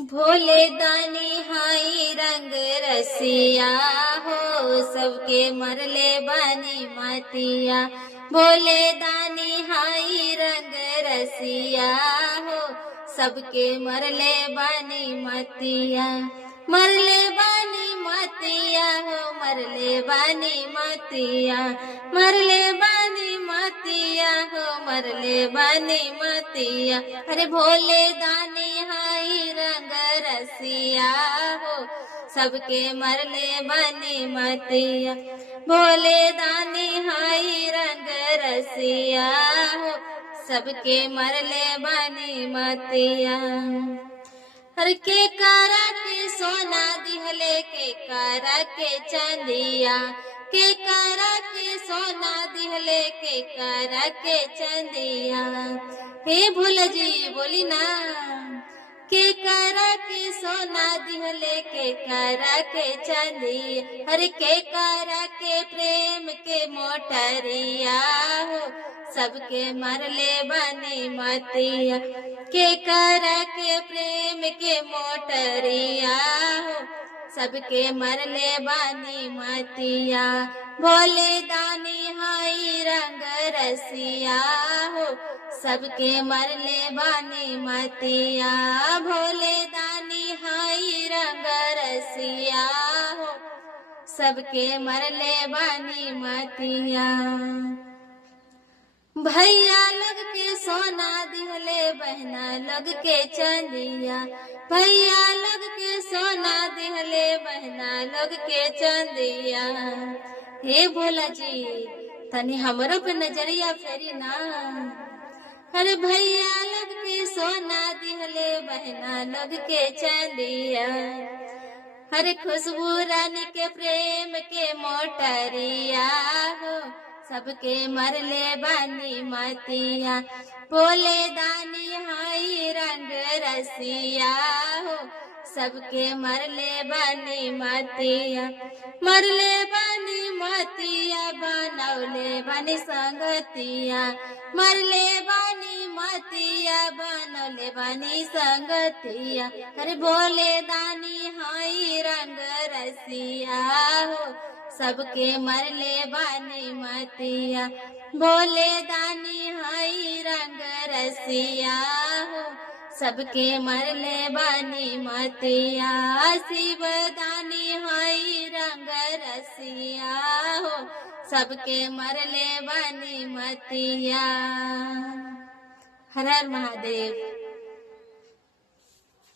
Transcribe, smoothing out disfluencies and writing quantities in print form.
भोले दानी हाई रंग रसिया हो, सबके मरले बानी मातिया। भोले दानी हाई रंग रसिया हो, सबके मरले बानी मातिया। मरले बानी मातिया हो, मरले बानी मातिया। मरले बानी मातिया हो, मरले बानी मातिया। अरे भोले दानी हाई रंग रसिया हो, सबके मरले बानी मातिया। भोले दानी हाई रंग रसिया हो, सबके मरले बानी मातिया। हर के कारा के सोना दिहले, के कारा के चांदिया। के कारा के सोना दिहले, के कारा के चांदिया। हे भोला जी बोली ना, के कारा के सोना दिहले, के कारा के चांदी। हर के कारा के प्रेम के मोटरिया हो, सबके मरले बानी मातिया। के कारा के प्रेम के मोटरिया हो, सबके मरले बानी मातिया। भोले दानी हाई रंग रसिया हो, सबके मरले बानी मातिया। भोले दानी हाई रंग रसिया हो, सबके मरले बानी मातिया। भैया लग के सोना दिहले, बहना लग के चांदिया। भैया लग के सोना दिहले, बहना लग के चांदिया। हे भोला जी तनी हमरो पे नजरिया फेरी ना। अरे भैया लग के सोना दिहले, बहना लग के चांदिया। हरे खुशबू रानी के प्रेम के मोटरिया हो, सबके मरले बानी मातिया। भोले दानी हाई रंग रसिया हो, सबके मरले बानी मातिया। मरले बानी मातिया, बनौले बानी संगतिया। मरले बानी मातिया, बनौले बानी संगतिया। अरे भोले दानी हाई रंग रसिया हो, सबके मरले बानी मातिया। भोले दानी हाई रंग रसिया हो, सबके मरले बानी मातिया। शिव दानी हाई रंग रसिया हो, सबके मरले बानी मातिया। हर हर महादेव।